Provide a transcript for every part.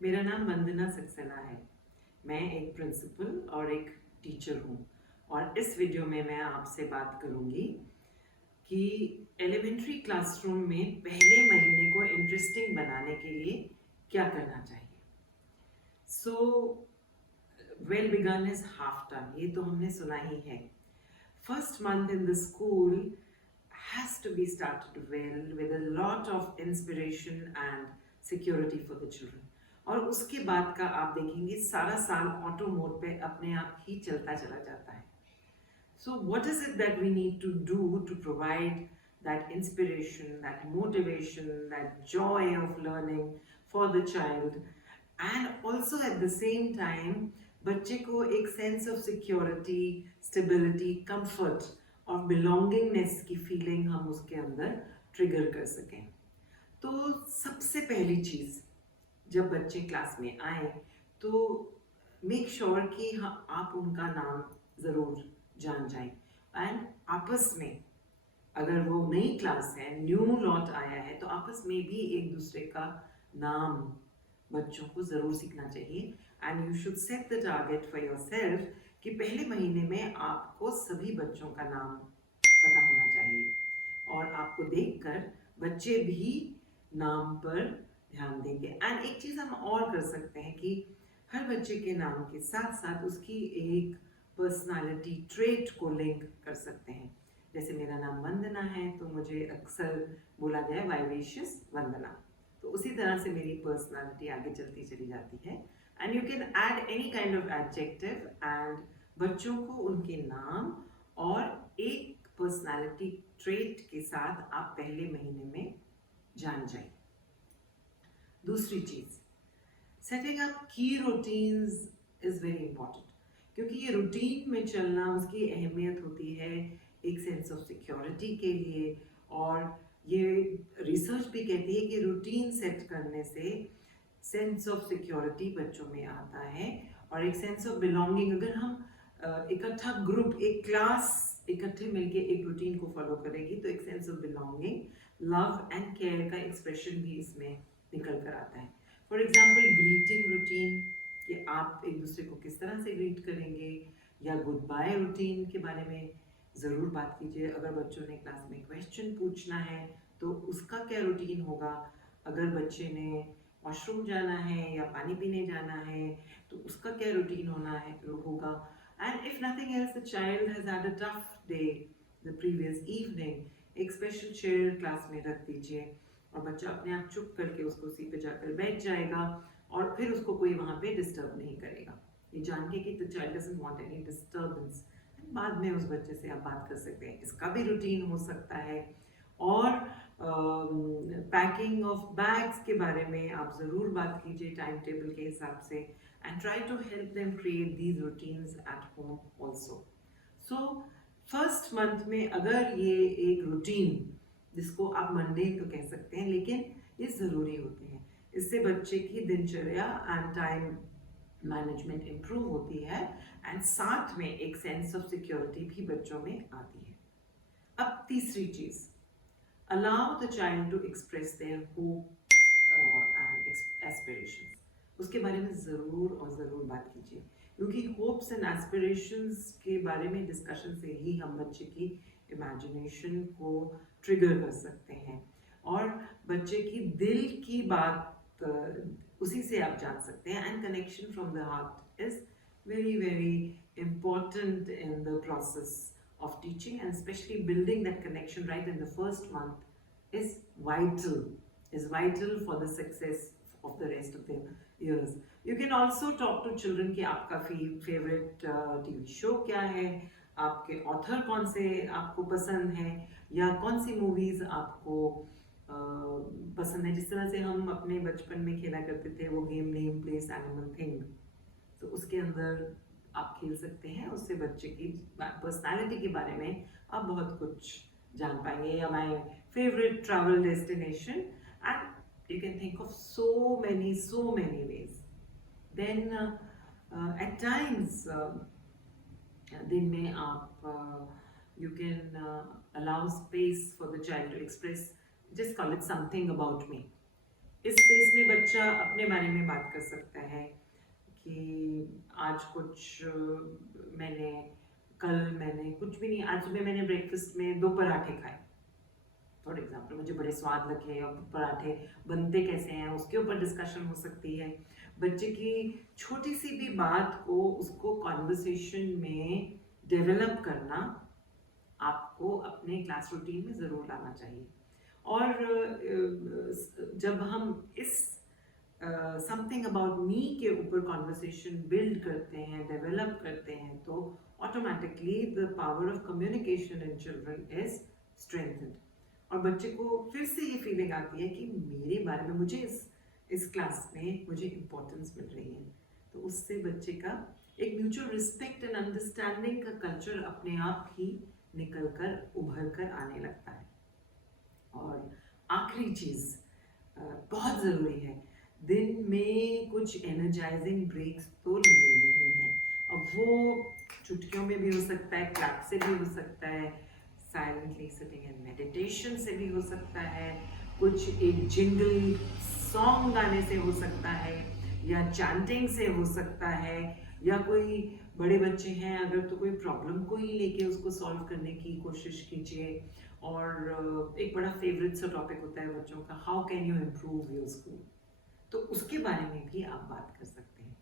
मेरा नाम वंदना सक्सेना है। मैं एक प्रिंसिपल और एक टीचर हूँ और इस वीडियो में मैं आपसे बात करूँगी कि एलिमेंट्री क्लासरूम में पहले महीने को इंटरेस्टिंग बनाने के लिए क्या करना चाहिए। So well begun is half done, ये तो हमने सुना ही है। First month in the school has to be started well with a lot of inspiration and security for the children. और उसके बाद का आप देखेंगे सारा साल ऑटो मोड पे अपने आप ही चलता चला जाता है. So what is it that we need to do to provide that inspiration, that motivation, that joy of learning for the child, and also at the same time बच्चे को एक sense of security, stability, comfort और belongingness की feeling हम उसके अंदर trigger कर सकें. तो सबसे पहली चीज़ जब बच्चे क्लास में आए तो मेक श्योर कि आप उनका नाम ज़रूर जान जाएं. एंड आपस में अगर वो नई क्लास है, न्यू लॉट आया है, तो आपस में भी एक दूसरे का नाम बच्चों को ज़रूर सीखना चाहिए. And you should set the target for your self कि पहले महीने में आपको सभी बच्चों का नाम पता होना चाहिए और आपको देखकर बच्चे भी नाम पर ध्यान देंगे. एंड एक चीज़ हम और कर सकते हैं कि हर बच्चे के नाम के साथ साथ उसकी एक पर्सनालिटी ट्रेट को लिंक कर सकते हैं. जैसे मेरा नाम वंदना है तो मुझे अक्सर बोला गया है वाइवेशियस वंदना, तो उसी तरह से मेरी पर्सनालिटी आगे चलती चली जाती है. And you can add any kind of adjective and बच्चों को उनके नाम और एक पर्सनालिटी ट्रेट के साथ आप पहले महीने में जान जाए. दूसरी चीज़, सेटिंग अप की रूटीन्स इज़ वेरी इंपॉर्टेंट, क्योंकि ये रूटीन में चलना उसकी अहमियत होती है एक सेंस ऑफ सिक्योरिटी के लिए. और ये रिसर्च भी कहती है कि रूटीन सेट करने से सेंस ऑफ सिक्योरिटी बच्चों में आता है और एक सेंस ऑफ बिलोंगिंग. अगर हम इकट्ठा ग्रुप, एक क्लास इकट्ठे मिलके एक रूटीन को फॉलो करेगी तो एक sense of belonging, love and care का एक्सप्रेशन भी इसमें निकल कर आता है. फॉर एग्जाम्पल ग्रीटिंग रूटीन, कि आप एक दूसरे को किस तरह से ग्रीट करेंगे, या गुड बाय रूटीन के बारे में ज़रूर बात कीजिए. अगर बच्चों ने क्लास में क्वेश्चन पूछना है तो उसका क्या रूटीन होगा. अगर बच्चे ने वॉशरूम जाना है या पानी पीने जाना है तो उसका क्या रूटीन होगा. And if nothing else, the child has had a tough day the previous evening, एक स्पेशल चेयर क्लास में रख दीजिए और बच्चा अपने आप चुप करके उसको उसी पे जाकर बैठ जाएगा और फिर उसको कोई वहाँ पे डिस्टर्ब नहीं करेगा, ये जान के कि the child doesn't want any disturbance. बाद में उस बच्चे से आप बात कर सकते हैं, इसका भी रूटीन हो सकता है. और पैकिंग ऑफ बैग्स के बारे में आप ज़रूर बात कीजिए टाइम टेबल के हिसाब से. And try to help them create these routines at home also. So first month में अगर ये एक रूटीन, जिसको आप मंडेन तो कह सकते हैं, लेकिन ये ज़रूरी होते हैं, इससे बच्चे की दिनचर्या एंड टाइम मैनेजमेंट इम्प्रूव होती है एंड साथ में एक सेंस ऑफ सिक्योरिटी भी बच्चों में आती है. अब तीसरी चीज़, allow the child to express their hope and aspirations. उसके बारे में ज़रूर और ज़रूर बात कीजिए, क्योंकि होप्स एंड एस्पिरेशंस के बारे में डिस्कशन से ही हम बच्चे की इमेजिनेशन को ट्रिगर कर सकते हैं और बच्चे की दिल की बात उसी से आप जान सकते हैं. And connection from the heart is very very important in the process of teaching, and especially building that connection right in the first month is vital for the success of the rest of the years. You can also talk to children कि आपका favorite TV show क्या है, आपके author कौन से आपको पसंद है, या कौन सी मूवीज़ आपको पसंद है. जिस तरह से हम अपने बचपन में खेला करते थे वो game name place animal thing, तो उसके अंदर आप खेल सकते हैं. उससे बच्चे की पर्सनालिटी के बारे में आप बहुत कुछ जान पाएंगे. या my favourite travel destination, and you can think of so many ways. Then at times दिन में आप you can allow space for the child to express, just call it something about me. इस स्पेस में बच्चा अपने बारे में बात कर सकता है कि आज कुछ मैंने कुछ भी नहीं, आज सुबह मैंने ब्रेकफास्ट में 2 पराठे खाए, फॉर एग्जाम्पल, मुझे बड़े स्वाद लगे, अब पराठे बनते कैसे हैं उसके ऊपर डिस्कशन हो सकती है। बच्चे की छोटी सी भी बात को उसको कॉन्वर्सेशन में डेवलप करना आपको अपने क्लास रूटीन में ज़रूर लाना चाहिए। और जब हम इस समथिंग अबाउट मी के ऊपर कॉन्वर्सेशन बिल्ड करते हैं, डेवलप करते हैं, तो automatically the power of communication in children is strengthened. और बच्चे को फिर से ये फीलिंग आती है कि मेरे बारे में मुझे इस क्लास में मुझे इम्पोर्टेंस मिल रही है। तो उससे बच्चे का एक म्यूचुअल रिस्पेक्ट एंड अंडरस्टैंडिंग का कल्चर अपने आप ही निकल कर उभर कर आने लगता है। और आखिरी चीज़ बहुत ज़रूरी है, दिन में कुछ एनर्जाइजिंग ब्रेक्स तो लेने ही हैं। अब वो चुटकियों में भी हो सकता है, क्लैप से भी हो सकता है, साइलेंटली सिटिंग एंड मेडिटेशन से भी हो सकता है, कुछ एक जिंगल सॉन्ग गाने से हो सकता है, या चैंटिंग से हो सकता है, या कोई बड़े बच्चे हैं अगर तो कोई प्रॉब्लम को ही लेके उसको सॉल्व करने की कोशिश कीजिए। और एक बड़ा फेवरेट सा टॉपिक होता है बच्चों का, how can you improve your school, तो उसके बारे में भी आप बात कर सकते हैं।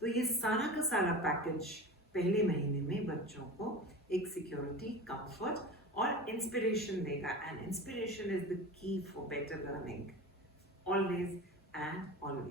तो ये सारा का सारा पैकेज पहले महीने में बच्चों को एक सिक्योरिटी, कंफर्ट और इंस्पिरेशन देगा। And inspiration is the key for better learning, always and always.